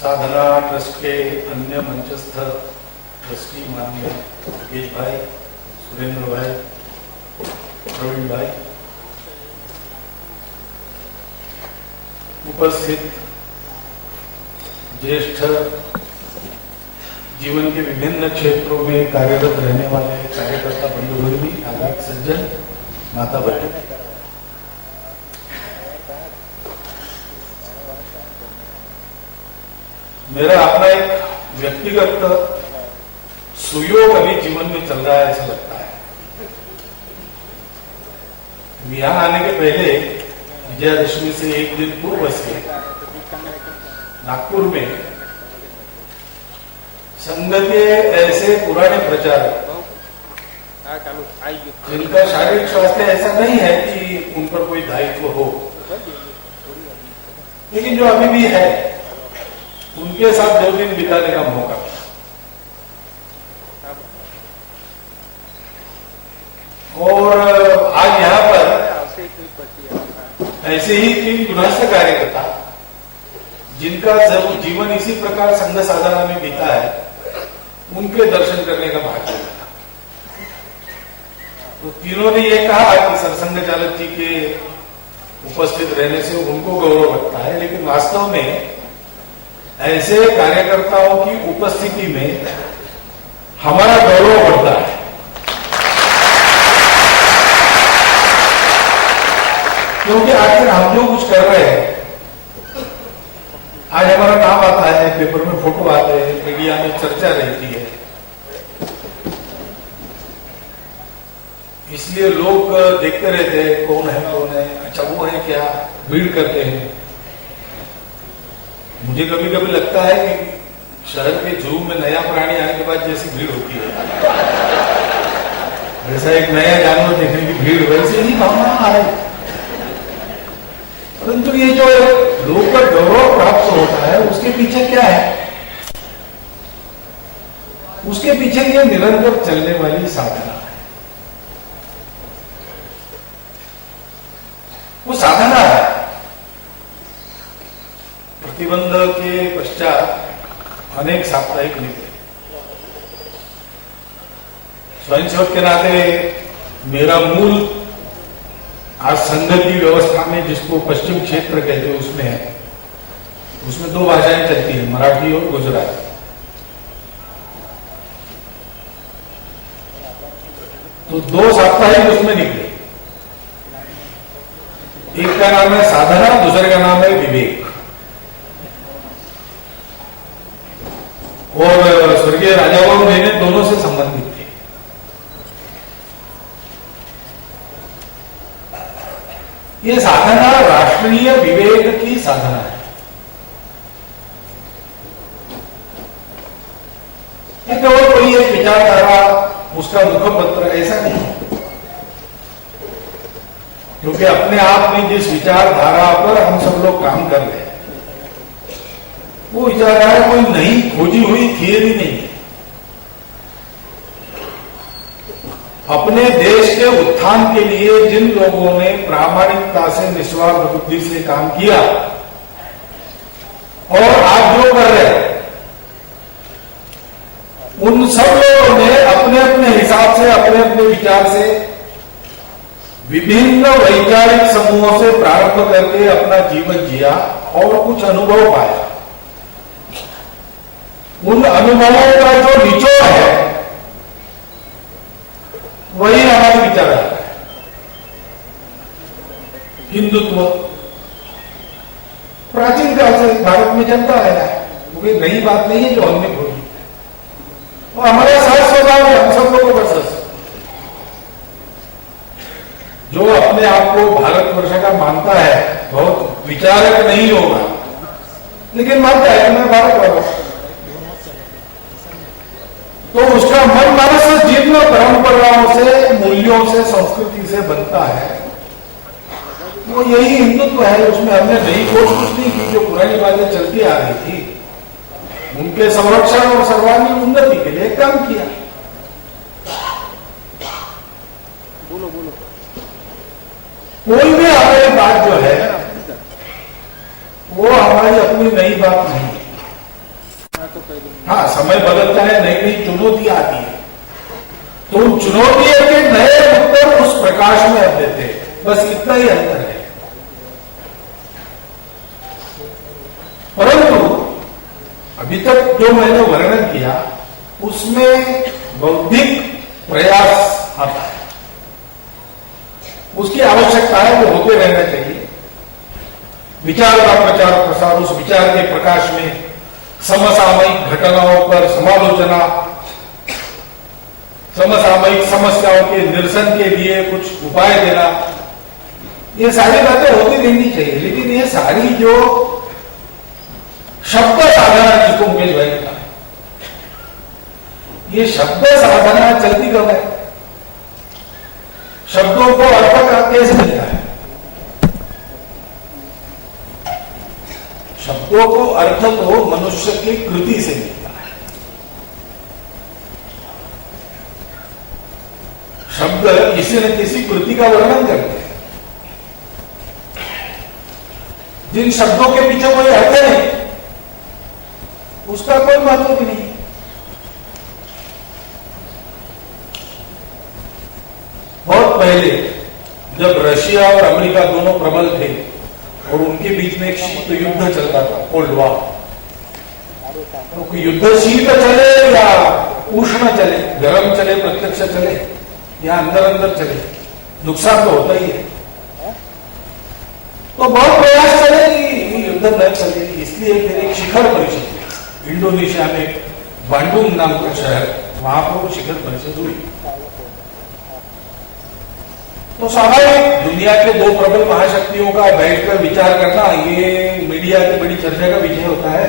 साधना trust के अन्य मंचस्थ trustee माननीय मुकेश भाई, सुरेंद्र भाई, प्रवीण भाई, उपस्थित ज्येष्ठ जीवन के विभिन्न क्षेत्रों में कार्यरत रहने वाले कार्यकर्ता बंधु भगिनी, नागरिक सज्जन, माता बहन, मेरा अपना एक व्यक्तिगत सुयोग अभी जीवन में चल रहा है, ऐसा लगता है। यहां आने के पहले विजयादशमी से एक दिन पूर्व से नागपुर में संघ के ऐसे पुराने प्रचारक जिनका शारीरिक स्वास्थ्य ऐसा नहीं है कि उन पर कोई दायित्व हो, लेकिन जो अभी भी है, उनके साथ 2 दिन बिताने का मौका। और आज यहाँ पर ऐसे ही 3 गृहस्थ कार्यकर्ता जिनका जीवन इसी प्रकार संघ साधना में बीता है, उनके दर्शन करने का भाग्य मिला। तो तीनों ने यह कहा कि सरसंघ चालक जी के उपस्थित रहने से उनको गौरव लगता है, लेकिन वास्तव में ऐसे कार्यकर्ताओं की उपस्थिति में हमारा गौरव बढ़ता है। क्योंकि आखिर हम जो कुछ कर रहे हैं, आज हमारा नाम आता है, पेपर में फोटो आते हैं, मीडिया में चर्चा रहती है, इसलिए लोग देखते रहते हैं कौन है, अच्छा वो है क्या, भीड़ करते हैं। मुझे कभी कभी लगता है कि शहर के जू में नया प्राणी आने के बाद जैसी भीड़ होती है, वैसा एक नया जानवर देखने की भीड़, वैसे ही भावना आ रही। परंतु ये जो लोग का गौरव प्राप्त होता है, उसके पीछे क्या है? उसके पीछे ये निरंतर चलने वाली साधना है। वो साधना है। प्रतिबंध के पश्चात अनेक साप्ताहिक निकले। स्वयंसेवक के नाते मेरा मूल आज संघ की व्यवस्था में, जिसको पश्चिम क्षेत्र कहते हैं, उसमें है। उसमें 2 भाषाएं चलती हैं, मराठी और गुजराती। तो 2 साप्ताहिक उसमें निकले। एक का नाम है साधना, दूसरे का नाम है विवेक। और स्वर्गीय राजा बाबू ने दोनों से संबंधित थे। ये साधना राष्ट्रीय विवेक की साधना है। ये केवल कोई एक विचारधारा, उसका मुखपत्र, ऐसा नहीं। क्योंकि अपने आप में जिस विचारधारा पर हम सब लोग काम कर रहे हैं, वो विचारधारा कोई नई खोजी हुई थियरी नहीं है। अपने देश के उत्थान के लिए जिन लोगों ने प्रामाणिकता से, निस्वार्थ बुद्धि से काम किया, और आज जो कर रहे हैं, उन सब लोगों ने अपने अपने हिसाब से, अपने अपने विचार से विभिन्न वैचारिक समूहों से प्रारंभ करके अपना जीवन जिया और कुछ अनुभव पाया। उन अनुभवों का जो निचोड़ है, वही हमारी विचारधारा है। हिंदुत्व प्राचीन काल से भारत में चलता आया है, क्योंकि नई बात नहीं है जो हमने बोली। और हमारा सहज स्वभाव है, हम सब लोगों का सहज। जो अपने आप को भारतवर्ष का मानता है, बहुत विचारक नहीं होगा, लेकिन मानता है कि मैं भारत वाला हूं, तो उसका मन मानस जिन परंपराओं से, मूल्यों से, संस्कृति से बनता है, वो यही हिंदुत्व है। उसमें हमने नई खोज कुछ नहीं की, जो पुरानी बातें चलती आ रही थी, उनके संरक्षण और सर्वांगीण उन्नति के लिए काम किया। कोई भी हमारी बात जो है, वो हमारी अपनी नई बात नहीं है। हाँ, समय बदलता है, नई नई चुनौतियां आती है, तो चुनौतियों के नए उत्तर उस प्रकाश में अब देते हैं, बस इतना ही अंतर है। परंतु अभी तक जो मैंने वर्णन किया उसमें बौद्धिक प्रयास आता है, उसकी आवश्यकता है, वो होते रहना चाहिए। विचार का प्रचार प्रसार, उस विचार के प्रकाश में समसामयिक घटनाओं पर समालोचना, समसामयिक समस्याओं के निरसन के लिए कुछ उपाय देना, ये सारी बातें होती रहनी चाहिए। लेकिन ये सारी जो शब्द साधना, जिसको मुकेश भाई ने कहा, ये शब्द साधना चलती कब है? शब्दों को अर्थ का कैसे मिलता है? शब्दों को अर्थ तो मनुष्य की कृति से मिलता है। शब्द किसी न किसी कृति का वर्णन करते हैं। जिन शब्दों के पीछे कोई अर्थ नहीं, उसका कोई महत्व भी नहीं। बहुत पहले जब रशिया और अमेरिका दोनों प्रबल थे और उनके बीच में एक शीत युद्ध चलता था, कोल्ड वॉर, तो युद्ध शीत चले या उष्ण चले, गर्म चले, प्रत्यक्ष चले या अंदर अंदर चले, नुकसान तो होता ही है। तो बहुत प्रयास चले कि युद्ध न चले, इसलिए फिर एक शिखर परिषद, इंडोनेशिया में बांडुंग नाम का शहर, वहां पर वो शिखर परिषद हुई। तो स्वाभाविक दुनिया के दो प्रबल महाशक्तियों का बैठकर विचार करना, ये मीडिया की बड़ी चर्चा का विषय होता है।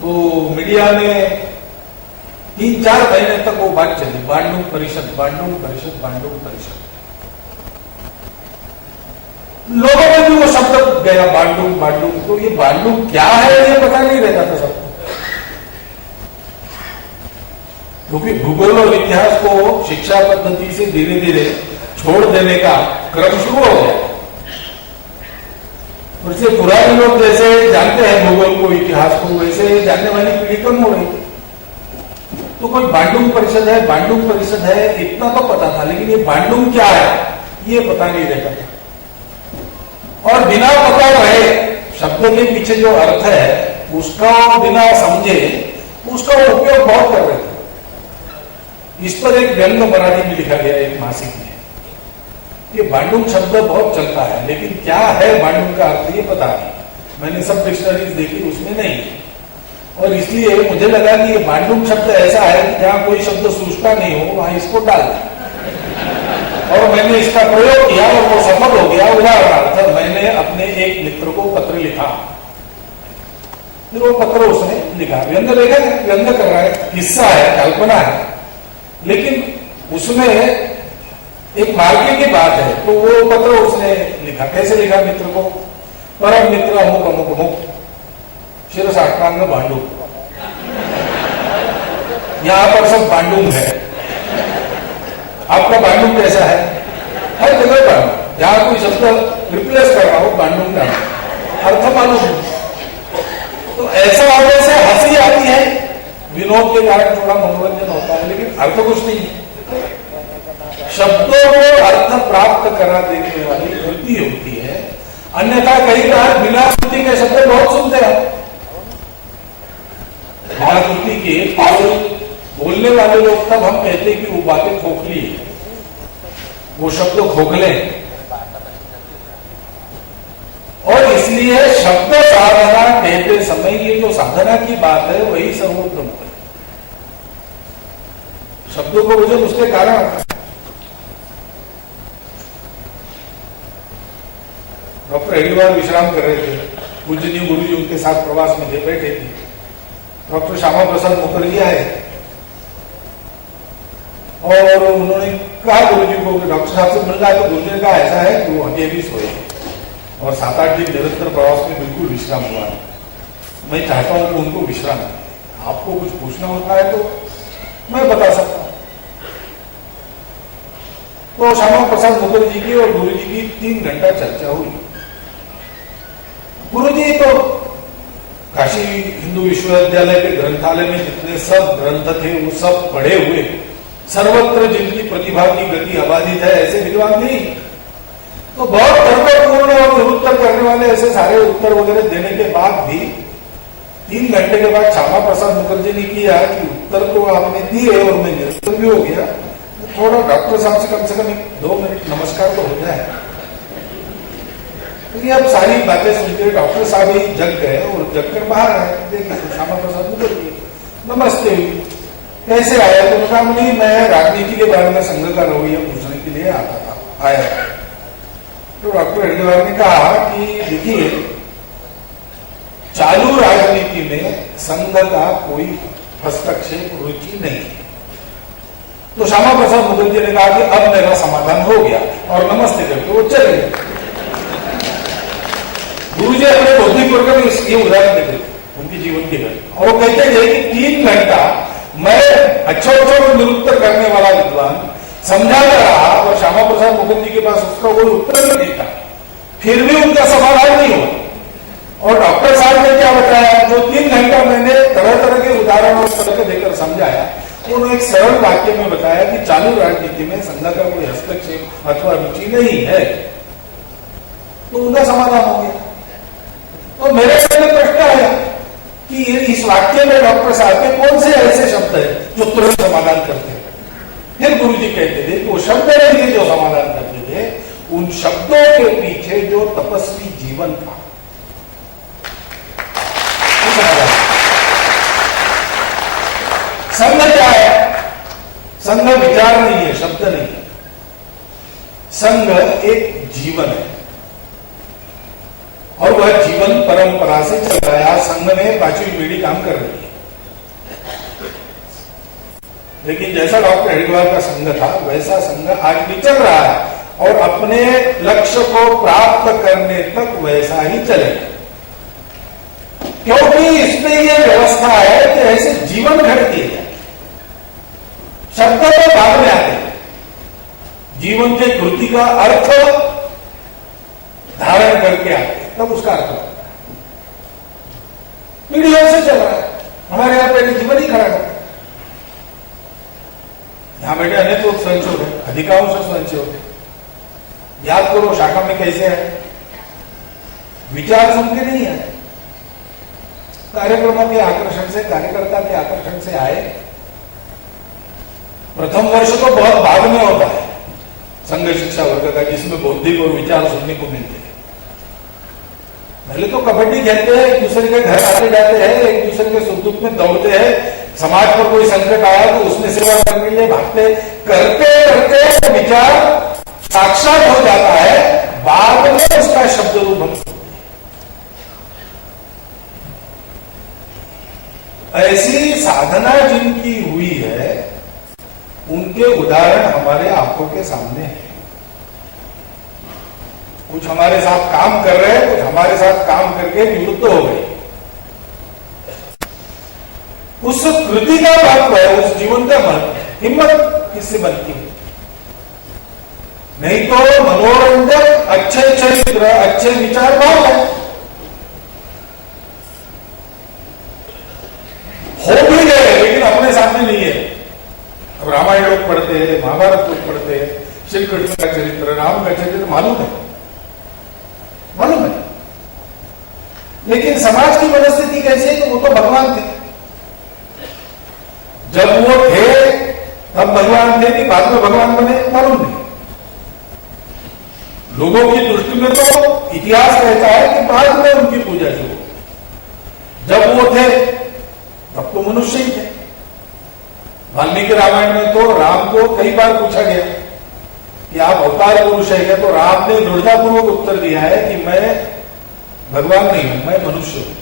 तो मीडिया में 3-4 महीने तक वो बात चली, बांडुंग परिषद, बांडुंग परिषद, बांडुंग परिषद। लोगों में भी वो शब्द गया, बांडुंग बांडुंग। तो ये बांडुंग क्या है ये पता नहीं रहता था सबको, क्योंकि भूगोल और इतिहास को शिक्षा पद्धति से धीरे धीरे छोड़ देने का क्रम शुरू हो गया। वैसे पुराने लोग जैसे जानते हैं भूगोल को, इतिहास को, वैसे जानने वाली पीढ़ी कम हो रही थी। तो कोई बांडुंग परिषद है, बांडुंग परिषद है, इतना तो पता था, लेकिन ये बांडुंग क्या है ये पता नहीं रहता था। और बिना पता रहे शब्द के पीछे जो अर्थ है उसका बिना समझे उसका उपयोग बहुत कर रहे थे। इस पर एक व्यंग मराठी में लिखा गया एक मासिक में, ये बांडुंग शब्द बहुत चलता है, लेकिन क्या है बांडुंग का अर्थ ये पता नहीं। मैंने सब डिक्शनरीज देखी, उसमें नहीं। और इसलिए मुझे लगा कि ये बांडुंग शब्द ऐसा है कि जहां कोई शब्द सूझता नहीं हो वहां इसको डाल दें। और मैंने इसका प्रयोग किया और वो सफल हो गया। उदाहरणार्थ मैंने अपने एक मित्र को पत्र लिखा, फिर वो पत्र उसने लिखा, व्यंग लेखा, व्यंग कर रहा है, किस्सा है, कल्पना है, लेकिन उसमें एक मार्के की बात है। तो वो पत्र उसने लिखा, कैसे लिखा मित्र को, परम मित्र अमुक अमुक अमुक शिरसाष्टांग बांडुंग, यहां पर सब बांडुंग है, आपका बांडुंग कैसा है? हर जगह बांडुंग, जहां कोई शब्द रिप्लेस कर रहा हो बांडुंग का अर्थ मालूम है। तो ऐसा होने से हंसी आती है, विनोद के कारण थोड़ा मनोरंजन होता है, लेकिन अर्थ कुछ नहीं है। शब्दों को अर्थ प्राप्त करा देने वाली वृत्ति होती है, अन्यथा कई बार बिना श्रुति के शब्द बहुत सुनते हैं। बिना श्रुति के बोलने वाले लोग तब हम कहते हैं कि वो बातें खोखली है, वो शब्द खोखले। और इसलिए शब्द साधना कहते समय ये जो साधना की बात है वही सर्वोत्तम है। शब्दों को वजन उसके कारण, डॉक्टर हरिवार विश्राम कर रहे थे, पूजनीय गुरु जी उनके साथ प्रवास में थे, बैठे थे। डॉक्टर श्यामा प्रसाद मुखर्जी आए और उन्होंने कहा गुरु जी को कि डॉक्टर साहब से मिलना है। तो गुरु जी ने कहा ऐसा है कि वो अभी सोए और 7-8 दिन निरंतर प्रवास में बिल्कुल विश्राम हुआ है। मैं चाहता हूं कि उनको विश्राम दें, आपको कुछ पूछना होता है तो मैं बता सकता हूं। तो श्यामा प्रसाद मुखर्जी की और गुरु जी की 3 घंटा चर्चा हुई। गुरु जी तो काशी हिंदू विश्वविद्यालय के ग्रंथालय में जितने सब ग्रंथ थे वो सब पढ़े हुए, सर्वत्र जिनकी प्रतिभा की गति अबाधित है, ऐसे विद्वान नहीं। तो बहुत तर्कपूर्ण और निरुत्तर करने वाले ऐसे सारे उत्तर वगैरह देने के बाद भी 3 घंटे के बाद श्यामा प्रसाद मुखर्जी ने किया कि उत्तर तो आपने दिए और मैं निरुत्तर भी हो गया, थोड़ा डॉक्टर साहब से कम 2 मिनट नमस्कार तो हो जाए। तो ये अब सारी बातें सुनकर डॉक्टर साहब ही जग गए और जग कर बाहर आए। देखिए तो श्यामा प्रसाद मुखर्जी नमस्ते हुई, कैसे आया? तो कहा नहीं, मैं राजनीति के बारे में संघ का रवैया पूछने के लिए आया। तो डॉक्टर हेडगेवार ने कहा कि देखिए, चालू राजनीति में संघ का कोई हस्तक्षेप रुचि नहीं है। तो श्यामा प्रसाद मुखर्जी ने कहा कि अब मेरा समाधान हो गया और नमस्ते करके वो चले गए। गुरु जी अपने बौद्धिक वर्ग में ये उदाहरण देते थे उनके जीवन के लिए, और वो कहते थे कि 3 घंटा मैं अच्छा निरुत्तर करने वाला विद्वान समझाता रहा और श्यामा प्रसाद मुखर्जी के पास उसका कोई उत्तर नहीं था, फिर भी उनका समाधान नहीं हुआ। और डॉक्टर साहब ने क्या बताया, जो 3 घंटा मैंने तरह तरह के उदाहरण और तर्क देकर समझाया, उन्होंने एक सरल वाक्य में बताया कि चालू राजनीति में संघ का कोई हस्तक्षेप अथवा रुचि नहीं है, तो उनका समाधान हो गया। तो मेरे मन में प्रश्न आया कि इस वाक्य में डॉक्टर साहब के कौन से ऐसे शब्द है जो तुरंत समाधान करते हैं? फिर गुरु जी कहते थे कि वो शब्द नहीं थे जो समाधान करते थे, उन शब्दों के पीछे जो तपस्वी जीवन था। संघ क्या है? संघ विचार नहीं है, शब्द नहीं है। संघ एक जीवन है और वह जीवन परंपरा से चल रहा है। संघ में 5वीं पीढ़ी काम कर रही है, लेकिन जैसा डॉक्टर हेडगेवार का संघ था वैसा संघ आज भी चल रहा है और अपने लक्ष्य को प्राप्त करने तक वैसा ही चलेगा, क्योंकि इसमें यह व्यवस्था है कि ऐसे जीवन घड़ दिए जाए। शब्द तो बाद में आते हैं, जीवन के कृति का अर्थ धारण करके आते हैं, तब उसका अर्थ होता है। पीढ़ियों से चल रहा है, हमारे यहां पहले जीवन ही खड़ा करता है। यहां बैठे अनेक लोग स्वयंसेवक है, अधिकांश स्वयंसेवक है। याद करो शाखा में कैसे है, विचार सुन के नहीं है, कार्यक्रमों के आकर्षण से, कार्यकर्ता के आकर्षण से आए। प्रथम वर्ष तो बहुत बाद में होता है संघ शिक्षा वर्ग का, जिसमें बौद्धिक और विचार सुनने को मिलते हैं। पहले तो कबड्डी खेलते हैं, एक दूसरे के घर आते जाते हैं, एक दूसरे के सुख दुख में दौड़ते हैं, समाज पर कोई संकट आया तो उसमें सेवा करने के लिए भागते, करते करते विचार साक्षात हो जाता है, बाद में उसका शब्द रूप। ऐसी साधना जिनकी हुई है उनके उदाहरण हमारे आंखों के सामने हैं। कुछ हमारे साथ काम कर रहे हैं, कुछ हमारे साथ काम करके निवृत्त हो गए। उस कृति का महत्व है, उस जीवन का महत्व। हिम्मत किससे बनती है? नहीं तो मनोरंजक, अच्छे चरित्र, अच्छे विचार बहुत है, हो भी गए लेकिन अपने सामने नहीं है। अब रामायण लोग पढ़ते हैं, महाभारत लोग पढ़ते हैं, श्री कृष्ण का चरित्र, राम का चरित्र मालूम है, लेकिन समाज की मनस्थिति कैसी है कि वो तो भगवान थे। जब वो थे तब भगवान थे कि बाद में भगवान बने, मालूम नहीं। लोगों की दृष्टि में तो इतिहास कहता है कि बाद में उनकी पूजा शुरू। जब वो थे तब तो मनुष्य ही थे। वाल्मीकि रामायण में तो राम को कई बार पूछा गया कि आप अवतार पुरुष है क्या, तो राम ने दृढ़तापूर्वक उत्तर दिया है कि मैं भगवान नहीं हूं, मैं मनुष्य हूं।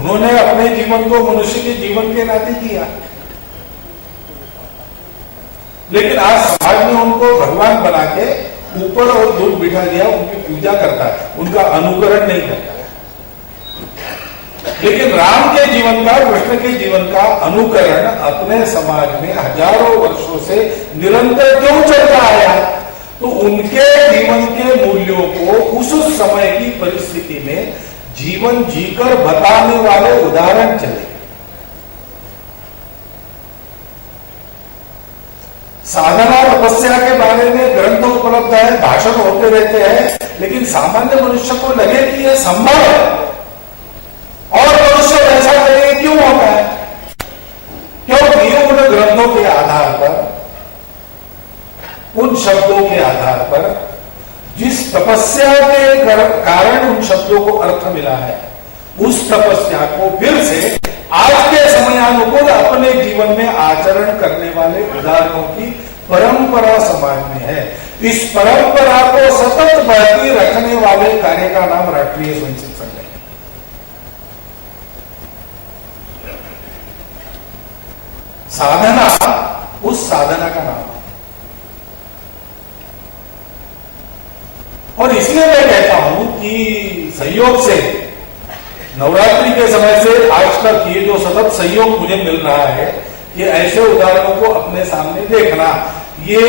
उन्होंने अपने जीवन को मनुष्य के जीवन के नाते किया, लेकिन आज समाज में उनको भगवान बना के ऊपर और दूर बिठा दिया, उनकी पूजा करता है, उनका अनुकरण नहीं करता है। लेकिन राम के जीवन का, कृष्ण के जीवन का अनुकरण अपने समाज में हजारों वर्षों से निरंतर क्यों चलता आया? तो उनके जीवन के मूल्यों को उस समय की परिस्थिति में जीवन जीकर बताने वाले उदाहरण चले। साधना तपस्या के बारे में ग्रंथ उपलब्ध है, भाषण होते रहते हैं, लेकिन सामान्य मनुष्य को लगे कि यह संभव है और मनुष्य ऐसा लगे क्यों होता है? क्योंकि उन ग्रंथों के आधार पर, उन शब्दों के आधार पर, जिस तपस्या के कारण उन शब्दों को अर्थ मिला है, उस तपस्या को फिर से आज के समयानुकूल अपने जीवन में आचरण करने वाले उदाहरणों की परंपरा समाज में है। इस परंपरा को सतत बहती रखने वाले कार्य का नाम राष्ट्रीय स्वयंसेवक संघ है। साधना उस साधना का नाम है। और इसलिए मैं कहता हूं कि संयोग से नवरात्रि के समय से आज तक ये जो सतत सहयोग मुझे मिल रहा है, ये ऐसे उदाहरणों को अपने सामने देखना, ये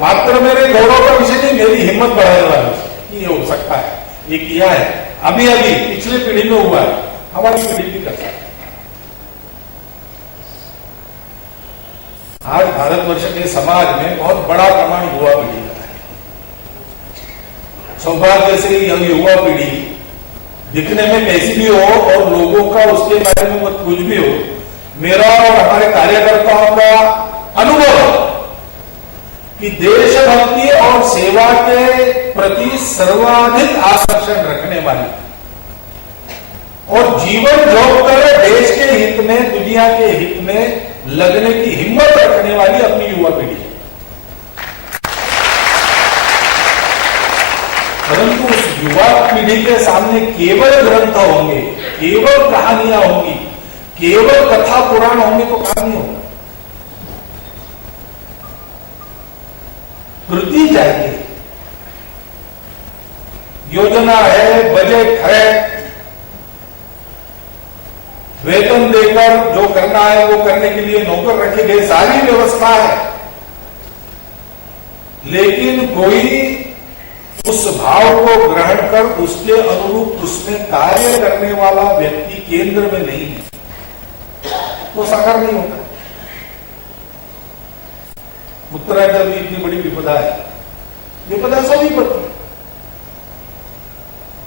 मात्र मेरे गौरव का विषय नहीं, मेरी हिम्मत बढ़ाने वाला विषय। ये हो सकता है, ये किया है, अभी अभी पिछले पीढ़ी में हुआ है, हमारी पीढ़ी भी कर सकती है। आज भारतवर्ष के समाज में बहुत बड़ा प्रमाण युवा पीढ़ी का है। सौभाग्य से यह युवा पीढ़ी दिखने में कैसी भी हो और लोगों का उसके बारे में मत कुछ भी हो, मेरा और हमारे कार्यकर्ताओं का अनुभव कि देशभक्ति और सेवा के प्रति सर्वाधिक आकर्षण रखने वाली और जीवन झोंक कर देश के हित में, दुनिया के हित में लगने की हिम्मत रखने वाली अपनी युवा पीढ़ी है। परंतु उस युवा पीढ़ी के सामने केवल ग्रंथ होंगे, केवल कहानियां होंगी, केवल कथा पुराण होंगे तो काम नहीं होगा। कृति चाहिए, योजना है, बजट है, वेतन देकर जो करना है वो करने के लिए नौकर रखे गए, सारी व्यवस्था है, लेकिन कोई उस भाव को ग्रहण कर उसके अनुरूप उसमें कार्य करने वाला व्यक्ति केंद्र में नहीं है तो साकार नहीं होता। उत्तरांचल में इतनी बड़ी विपदा है, विपदा सभी पर थी।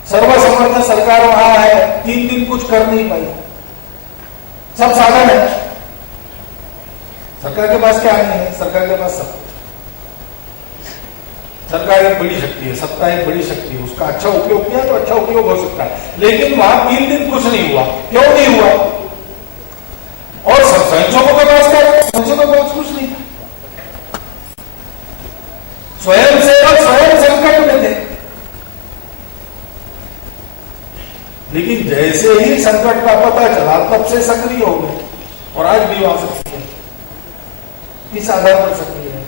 सर्वसमर्थ सरकार वहां है, 3 दिन कुछ कर नहीं पाई, सब साधन है। सरकार के पास क्या नहीं है? सरकार के पास सब। सरकार एक बड़ी शक्ति है, सत्ता एक बड़ी शक्ति है, उसका अच्छा उपयोग किया तो अच्छा उपयोग हो सकता है, लेकिन वहां 3 दिन कुछ नहीं हुआ। क्यों नहीं हुआ? और स्वयंसेवकों के पास क्या? स्वयंसेवकों के पास कुछ नहीं था। स्वयंसेवक स्वयं संकट में थे, लेकिन जैसे ही संकट का पता चला तब से सक्रिय हो गए और आज भी वहां सक्रिय है। किस आधार पर सक्रिय है?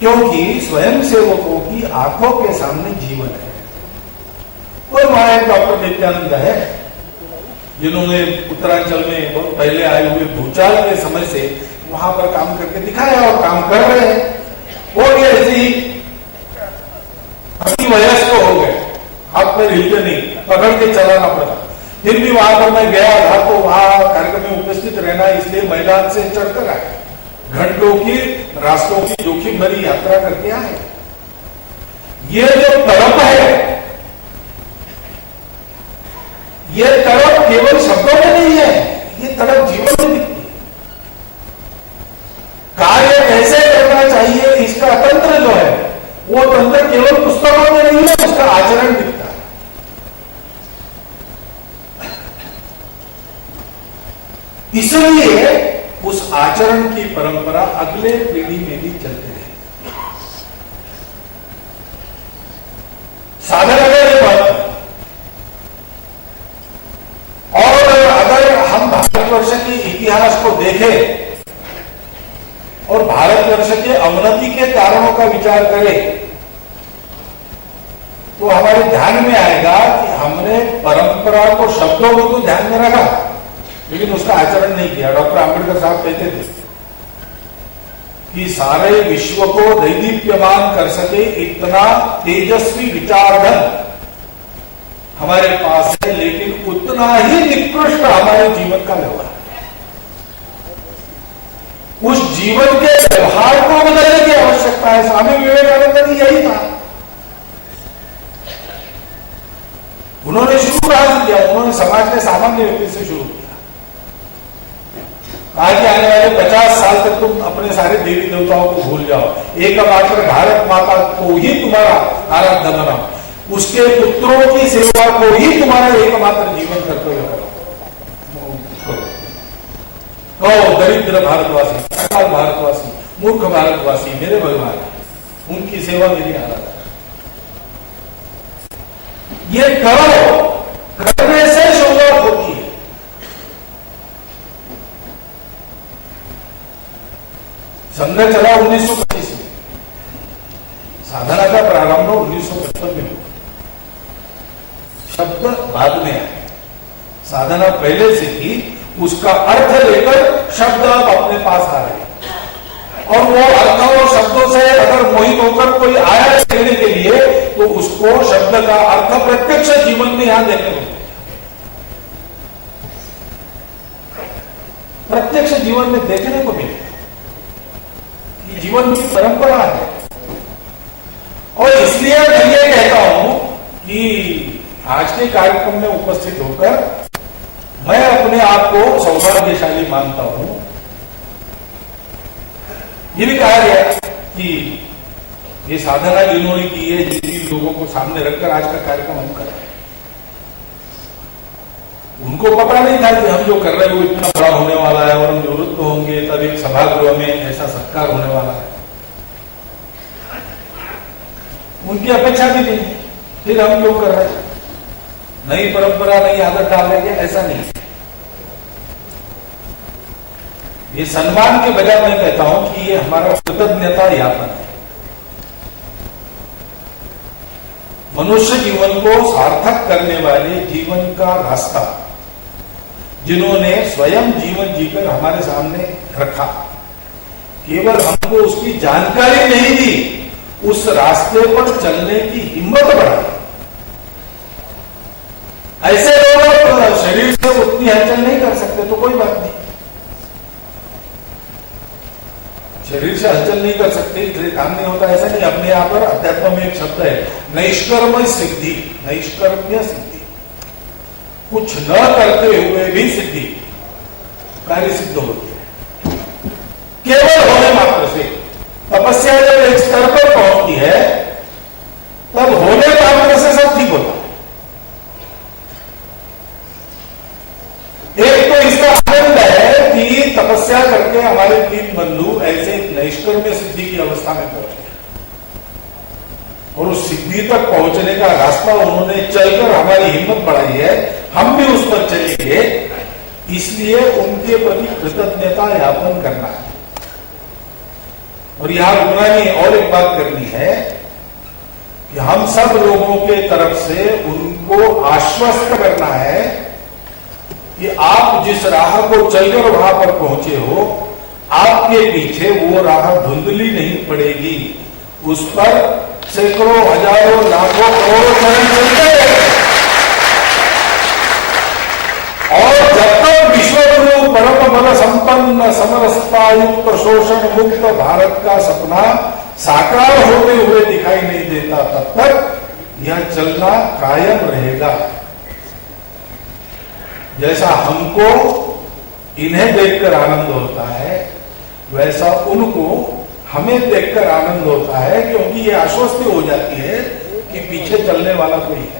क्योंकि स्वयं सेवकों की आंखों के सामने जीवन है। और वहां एक डॉक्टर नित्यानंद है जिन्होंने उत्तरांचल में बहुत पहले आए हुए भूचाल के समय से वहां पर काम करके दिखाया और काम कर रहे हैं। वो भी ऐसे ही अति वयस्क हो गए, हाथ में हिलते नहीं, पकड़ के चलाना पड़ा। फिर भी वहां पर मैं गया था तो वहां कार्यक्रम में उपस्थित रहना, इसलिए मैदान से चढ़कर आए, घंटों की रास्तों की जोखिम भरी यात्रा करके आए। ये जो तड़प है, ये तड़प केवल शब्दों में नहीं है, ये तड़प जीवन में दिखती है। कार्य कैसे करना चाहिए इसका तंत्र जो है, वो तंत्र केवल पुस्तकों में नहीं है, उसका आचरण दिखता है। इसलिए उस आचरण की परंपरा अगले पीढ़ी में भी चलती रहेगी। साधन अगर बात, और अगर हम भारतवर्ष के इतिहास को देखें और भारतवर्ष के अवनति के कारणों का विचार करें तो हमारे ध्यान में आएगा कि हमने परंपरा को शब्दों में तो ध्यान में रखा, लेकिन उसका आचरण नहीं किया। डॉक्टर आंबेडकर साहब कहते थे कि सारे विश्व को दैदीप्यमान कर सके इतना तेजस्वी विचारधन हमारे पास है, लेकिन उतना ही निकृष्ट हमारे जीवन का व्यवहार है। उस जीवन के व्यवहार को बदलने की आवश्यकता है। स्वामी विवेकानंद जी यही था, उन्होंने शुरू कहां से किया? उन्होंने समाज के सामान्य व्यक्ति से शुरू किया। कहा कि आने वाले 50 साल तक तुम अपने सारे देवी देवताओं को भूल जाओ, एकमात्र भारत माता को ही तुम्हारा आराध्य बनाओ, उसके पुत्रों की सेवा को ही तुम्हारा एकमात्र जीवन कर्तव्य करो। कहो दरिद्र भारतवासी, अकाल भारतवासी, मूर्ख भारतवासी मेरे भगवान, उनकी सेवा मेरी आराधना। ये करो, करने से शुरुआत होती है। संघ चला 1925 में, साधना का प्रारंभ 1955 में हुआ। शब्द बाद में आए, साधना पहले से थी, उसका अर्थ लेकर शब्द अब अपने पास आ रहे हैं। और वो अर्थ और शब्दों से अगर मोहित होकर कोई आया देखने के लिए, तो उसको शब्द का अर्थ प्रत्यक्ष जीवन में यहां देखने को, प्रत्यक्ष जीवन में देखने को मिले। ये जीवन की परंपरा है। और इसलिए मैं ये कहता हूं कि आज के कार्यक्रम में उपस्थित होकर मैं अपने आप को सौभाग्यशाली मानता हूं। ये भी कहा गया कि ये साधना जिन्होंने की है, जिन लोगों को सामने रखकर आज का कार्यक्रम हम कर रहे हैं, उनको पता नहीं था कि हम जो कर रहे हैं वो इतना बड़ा होने वाला है, और हम निवृत्त होंगे तब एक सभागृह में ऐसा सत्कार होने वाला है। उनकी अपेक्षा भी नहीं, फिर हम क्यों कर रहे हैं? नई परंपरा, नई आदत डाल देंगे, ऐसा नहीं। ये सम्मान के बजाय मैं कहता हूं कि ये हमारा कृतज्ञता यापन है। मनुष्य जीवन को सार्थक करने वाले जीवन का रास्ता जिन्होंने स्वयं जीवन जीकर हमारे सामने रखा, केवल हमको उसकी जानकारी नहीं दी, उस रास्ते पर चलने की हिम्मत बढ़ाई। ऐसे लोग शरीर से उतनी हलचल नहीं कर सकते तो कोई बात नहीं, शरीर से हलचल नहीं कर सकते इसलिए काम नहीं होता, ऐसा नहीं। अपने यहाँ पर अध्यात्म में एक शब्द है नैष्कर्म सिद्धि, नैष्कर्म्य सिद्धि, कुछ न करते हुए भी सिद्धि, कार्य सिद्ध होती है केवल होने मात्र से। तपस्या जब एक स्तर पर पहुंचती है तब होने मात्र से सब ठीक होता है। एक तो इसका आनंद है कि तपस्या करके हमारे तीन बंधु ऐसे नैष्कर्म्य सिद्धि की अवस्था में पहुंच गए, और उस सिद्धि तक पहुंचने का रास्ता उन्होंने चलकर हमारी हिम्मत बढ़ाई है, हम भी उस पर चलेंगे। इसलिए उनके प्रति कृतज्ञता यापन करना है। और यहां रुकना नहीं, और एक बात करनी है कि हम सब लोगों के तरफ से उनको आश्वस्त करना है कि आप जिस राह को चलकर वहां पर पहुंचे हो, आपके पीछे वो राह धुंधली नहीं पड़ेगी, उस पर सैकड़ों, हजारों, लाखों, करोड़ों चरण चलते हैं। और जब तक विश्वगुरु परम बल संपन्न समरसतायुक्त शोषण मुक्त भारत का सपना साकार होते हुए दिखाई नहीं देता, तब तक यह चलना कायम रहेगा। जैसा हमको इन्हें देखकर आनंद होता है, वैसा उनको हमें देखकर आनंद होता है, क्योंकि ये आश्वस्ति हो जाती है कि पीछे चलने वाला कोई है।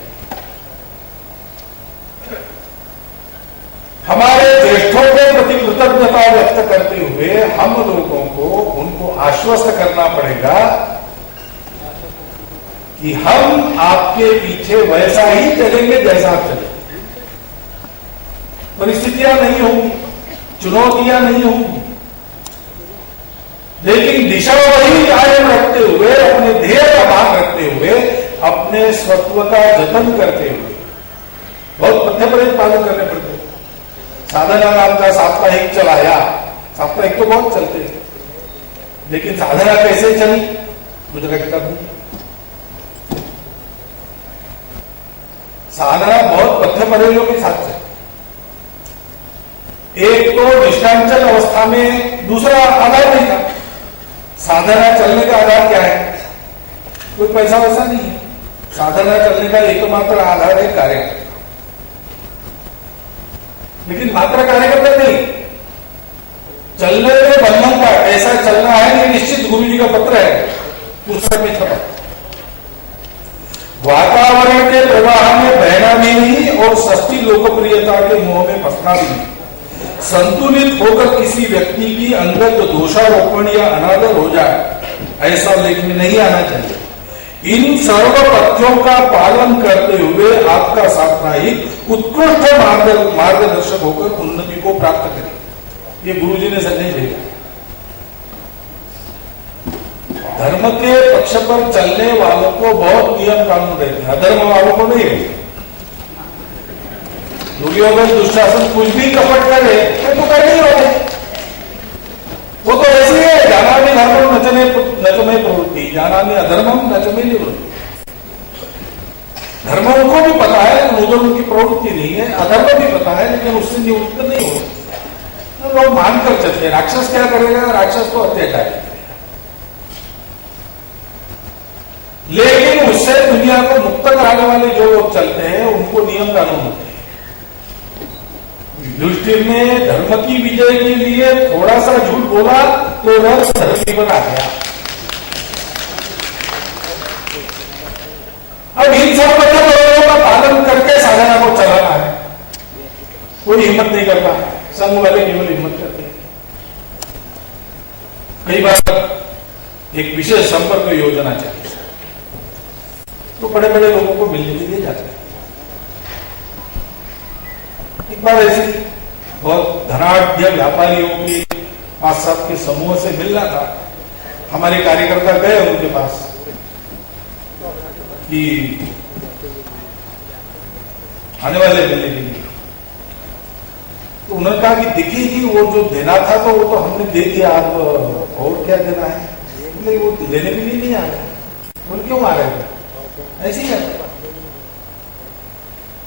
हमारे ज्येष्ठों के प्रति कृतज्ञता व्यक्त करते हुए हम लोगों को उनको आश्वस्त करना पड़ेगा कि हम आपके पीछे वैसा ही चलेंगे जैसा आप चलेंगे। परिस्थितियां नहीं होंगी, चुनौतियां नहीं होंगी, लेकिन दिशा वही कायम रखते हुए, अपने ध्येय का भाग रखते हुए, अपने स्वत्व का जतन करते हुए बहुत पथ्यपरित पालन करने पड़ते हैं। साधना नाम का साप्ताहिक चलाया, साप्ताहिक तो बहुत चलते हैं, लेकिन साधना कैसे चली मुझे लगता नहीं। साधना बहुत पथ्य परहेजों के साथ चले। एक तो निष्कांचन अवस्था में दूसरा आधार नहीं था। साधना चलने का आधार क्या है? कोई पैसा वैसा नहीं है। साधना चलने का एकमात्र आधार है कार्य, लेकिन मात्र कार्य करते नहीं, चलने में बंधन का ऐसा चलना है। ये निश्चित गुरु जी का पत्र है, पुस्तक में छपा। वातावरण के प्रवाह में बहना भी नहीं और सस्ती लोकप्रियता के मोह में फंसना भी नहीं। संतुलित होकर किसी व्यक्ति की अंगत दोषारोपण या अनादर हो जाए, ऐसा लेख में नहीं आना चाहिए। इन सर्व पथ्यों का पालन करते हुए आपका साप्ताहिक उत्कृष्ट मार्गदर्शक होकर उन्नति को प्राप्त करें। ये गुरु जी ने संदेश भेजा। धर्म के पक्ष पर चलने वालों को बहुत नियम कानून रहते हैं, अधर्म वालों को नहीं रहते। दुर्योधन दुशासन कुछ भी कपट करे तो कर नहीं होते, वो तो ऐसे ही है। जाना भी धर्म नचमे प्रवृत्ति, जाना भी अधर्मम नचमे निवृत्ति। धर्म उनको भी पता है लेकिन उधर उनकी प्रवृत्ति नहीं है, अधर्म भी पता है लेकिन उससे निवृत्त नहीं होते। तो लोग मानकर चलते हैं। राक्षस क्या करेगा? राक्षस तो अत्याचार करेगा, लेकिन उससे दुनिया को मुक्त कराने वाले जो लोग चलते हैं उनको नियम कानून होते हैं। युधिष्ठिर ने धर्म की विजय के लिए थोड़ा सा झूठ बोला तो रथ धरती पर आ गया। अब इन सब पद्धतियों का पालन करके साधना को चलाना है। कोई हिम्मत नहीं करता, संघ वाले केवल हिम्मत करते हैं। कई बार एक विशेष संपर्क योजना चाहिए तो बड़े बड़े लोगों को मिलने के लिए जाते हैं। एक बार ऐसे बहुत धनाढ्य व्यापारियों के 5-7 के समूह से मिलना था। हमारे कार्यकर्ता गए उनके पास कि आने वाले मिलने के लिए, तो उन्होंने कहा कि देखिए जी वो जो देना था तो वो तो हमने दे दिया, अब और क्या देना है? नहीं, वो लेने के लिए नहीं आ रहे। बोले क्यों आ रहे हैं? ऐसे ही है।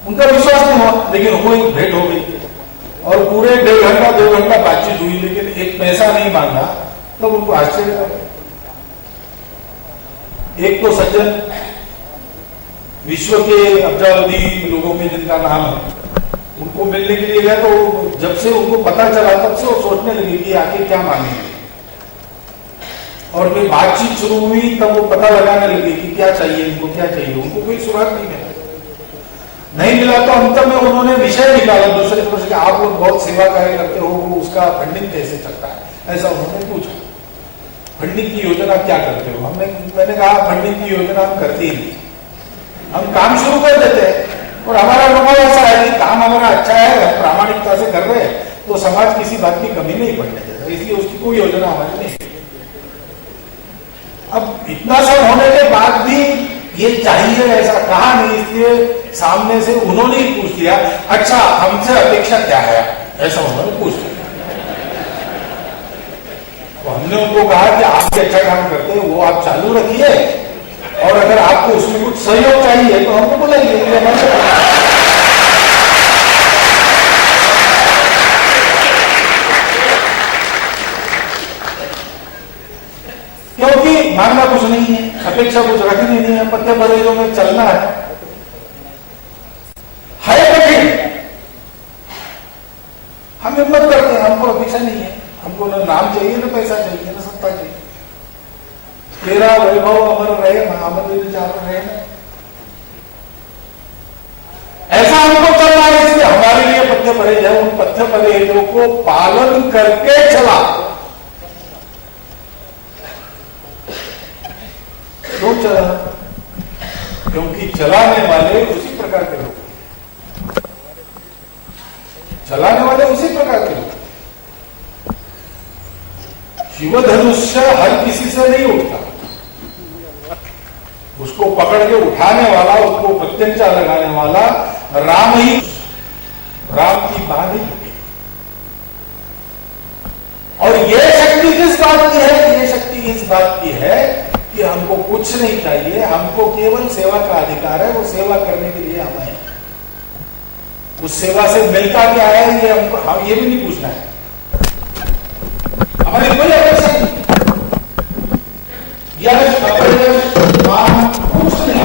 उनका विश्वास नहीं हुआ, लेकिन हुई, भेंट हो गई और पूरे 1.5 घंटा 2 घंटा बातचीत हुई, लेकिन एक पैसा नहीं मांगा। तो उनको आश्चर्य लगा। एक तो सज्जन, विश्व के अब्जावधी लोगों में जिनका नाम है, उनको मिलने के लिए गया तो जब से उनको पता चला तब से वो सोचने लगे कि आगे क्या मांगेंगे। और फिर बातचीत शुरू हुई तब वो पता लगाने लगे कि क्या चाहिए इनको, क्या चाहिए उनको। कोई सुराग नहीं मिला। नहीं मिला तो अंत में उन्होंने विषय निकाला दूसरे प्रश्न कि आप लोग बहुत सेवा कार्य करते हो, वो उसका फंडिंग कैसे चलता है, ऐसा उन्होंने पूछा। फंडिंग की योजना क्या करते हो? मैंने कहा फंडिंग की योजना हम करते ही नहीं, हम काम शुरू कर देते हैं और हमारा अनुभव ऐसा है कि काम हमारा अच्छा है, हम प्रामाणिकता से कर रहे हैं तो समाज किसी बात की कमी नहीं पड़ने देता, इसलिए उसकी कोई योजना हमारी नहीं। अब इतना सब होने के बाद भी ये चाहिए ऐसा कहा नहीं, इसलिए सामने से उन्होंने ही पूछ लिया, अच्छा हमसे अपेक्षा क्या है, ऐसा उन्होंने पूछ लिया। तो हमने उनको कहा कि आप भी अच्छा काम करते हैं वो आप चालू रखिए और अगर आपको उसमें कुछ सहयोग चाहिए तो हमको बुलाइए। क्योंकि मांगना कुछ नहीं है, अपेक्षा कुछ रखनी नहीं है, पत्ते परहेजों में चलना है कठिन। हम हिम्मत करते हैं, हमको अपेक्षा नहीं है, हमको न नाम चाहिए न पैसा चाहिए न सत्ता चाहिए। तेरा वैभव अमर रहे, अमर विचार रहे, ऐसा हमको चलना है। इसलिए हमारे लिए पथ्य परहेज है, उन पथ्य परहेजों को पालन करके चला। क्यों चला? क्योंकि चलाने वाले उसी प्रकार के लोग, चलाने वाले उसी प्रकार के लोग। शिव धनुष्य हर किसी से नहीं उठता, उसको पकड़ के उठाने वाला, उसको प्रत्यंचा लगाने वाला राम ही, राम की बात ही। और यह शक्ति किस बात की है? यह शक्ति इस बात की है कि हमको कुछ नहीं चाहिए, हमको केवल सेवा का अधिकार है, वो सेवा करने के लिए हम हैं। उस सेवा से मिलता क्या है ये हमको ये भी नहीं पूछना है। हमारी कोई अपेक्षा नहीं, यश अपयश मान कुछ नहीं,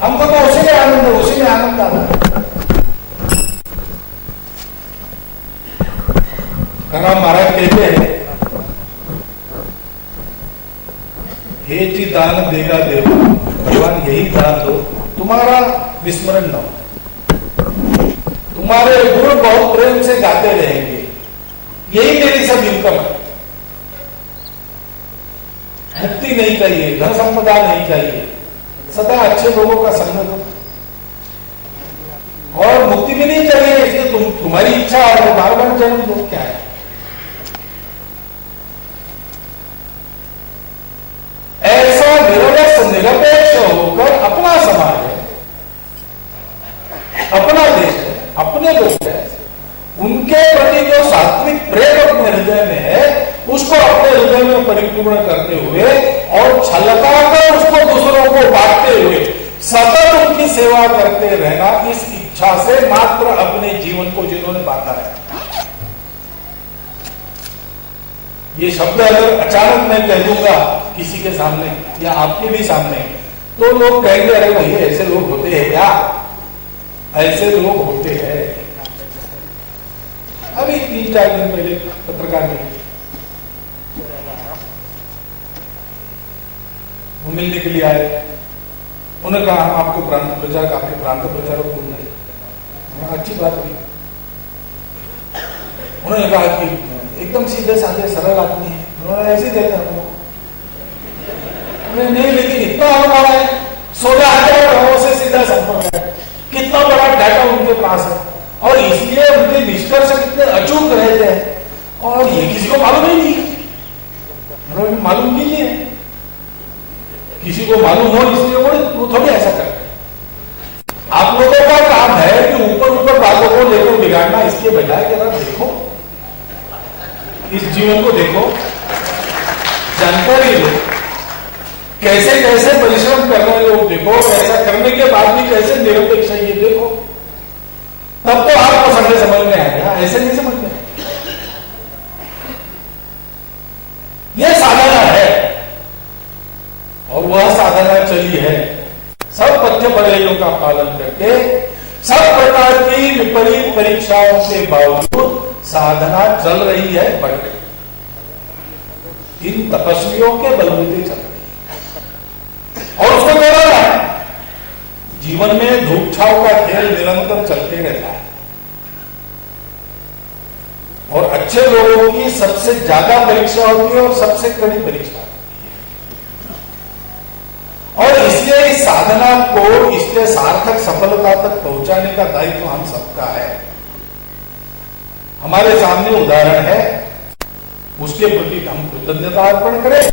हमको तो उसी में आनंद है, उसी में आनंद आता है। करण महाराज कहते हैं, हे जी दान देगा देव, भगवान यही दान दो तुम्हारा विस्मरण न हो, तुम्हारे गुरु बहुत प्रेम से गाते रहेंगे, यही मेरी सब इनकम है। मुक्ति नहीं चाहिए, धन संपदा नहीं चाहिए, सदा अच्छे लोगों का संग दो, और मुक्ति भी नहीं चाहिए इसलिए तुम्हारी इच्छा है बार बार जन्म दो, क्या है। ऐसा निरलस निरपेक्ष होकर अपना समाज है, अपना देश है, अपने लोग हैं, उनके प्रति जो सात्विक प्रेम अपने हृदय में है उसको अपने हृदय में परिपूर्ण करते हुए और छलकाकर उसको दूसरों को बांटते हुए सतत उनकी सेवा करते रहना, इस इच्छा से मात्र अपने जीवन को जिन्होंने बांटा है। ये शब्द अगर अचानक मैं कह दूंगा किसी के सामने या आपके भी सामने, तो लोग कहेंगे अरे भैया ऐसे लोग होते हैं क्या, ऐसे लोग होते हैं। अभी 3-4 दिन पहले पत्रकार ने वो मिलने के लिए आए, उन्होंने कहा हम आपको प्रांत प्रचार, आपके प्रांत प्रचारक को नहीं, अच्छी बात हुई। उन्होंने कहा कि एकदम सीधे साधे सरल आदमी है, उन्होंने ऐसे ही देखा हमको नहीं, लेकिन इतना अनुभव है, 16,000 गांवों से सीधा संपर्क है, कितना बड़ा डाटा उनके पास है, और इसलिए उनके निष्कर्ष कितने अचूक रहते हैं, और ये किसी को मालूम ही नहीं, मालूम नहीं है। किसी को मालूम हो इसलिए वो थोड़ी ऐसा करते हैं। आप लोगों का काम है कि ऊपर ऊपर बातों को लेकर बिगाड़ना, इसके बजाय जरा देखो, इस जीवन को देखो, जानकारी लो, कैसे कैसे परिश्रम कर रहे लोग देखो, ऐसा करने के बाद भी कैसे निरपेक्ष है ये देखो, तब तो आपको समझ में आएगा, ऐसे नहीं समझ में। यह साधना है और वह साधना चली है सब पथ्य परहेजों का पालन करके, सब प्रकार की विपरीत परीक्षाओं के बावजूद साधना चल रही है, बढ़ रही। इन तपस्वियों के बलबूते चल रही और उसको करना है। जीवन में धूप छाव का खेल निरंतर चलते रहता है और अच्छे लोगों की सबसे ज्यादा परीक्षा होती है और सबसे कड़ी परीक्षा होती है, और इसलिए इस साधना को, इसके सार्थक सफलता तक पहुंचाने का दायित्व हम सबका है। हमारे सामने उदाहरण है, उसके प्रति हम कृतज्ञता अर्पण करें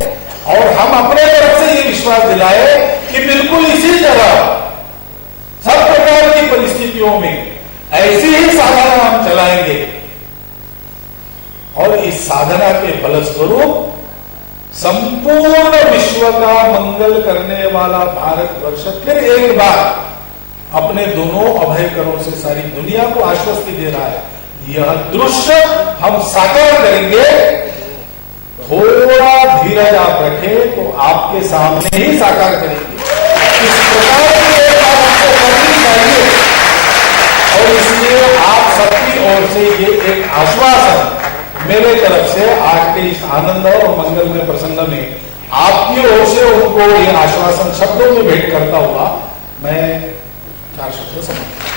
और हम अपने तरफ से ये विश्वास दिलाए कि बिल्कुल इसी तरह सब प्रकार की परिस्थितियों में ऐसी ही साधना हम चलाएंगे और इस साधना के फलस्वरूप संपूर्ण विश्व का मंगल करने वाला भारतवर्ष फिर एक बार अपने दोनों अभय करों से सारी दुनिया को आश्वस्ति दे रहा है। यह दृश्य हम साकार करेंगे। थोड़ा धीरज आप रखें तो आपके सामने ही साकार करेंगे। इस प्रकार की एक बात आपको करनी चाहिए और इसलिए आप सबकी ओर से ये एक आश्वासन मेरे तरफ से आज के इस आनंद और मंगल में प्रसंग में आपकी ओर से उनको ये आश्वासन शब्दों में भेंट करता हुआ मैं 4 शब्द समझता हूं।